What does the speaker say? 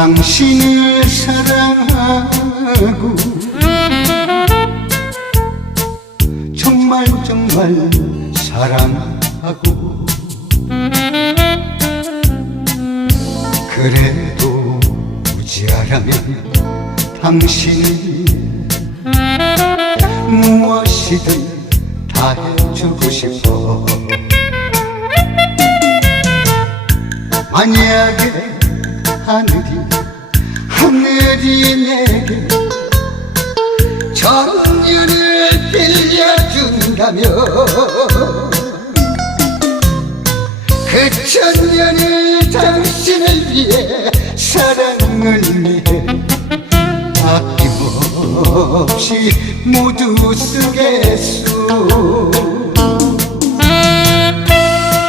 당신을 사랑하고 정말 정말 사랑하고 그래도 무지하라면 당신이 무엇이든 다 해주고 싶어. 만약에 하늘 이 하늘이 내게 천년을 빌려준다면 그 천년을 당신을 위해 사랑을 위해 아낌없이 모두 쓰겠소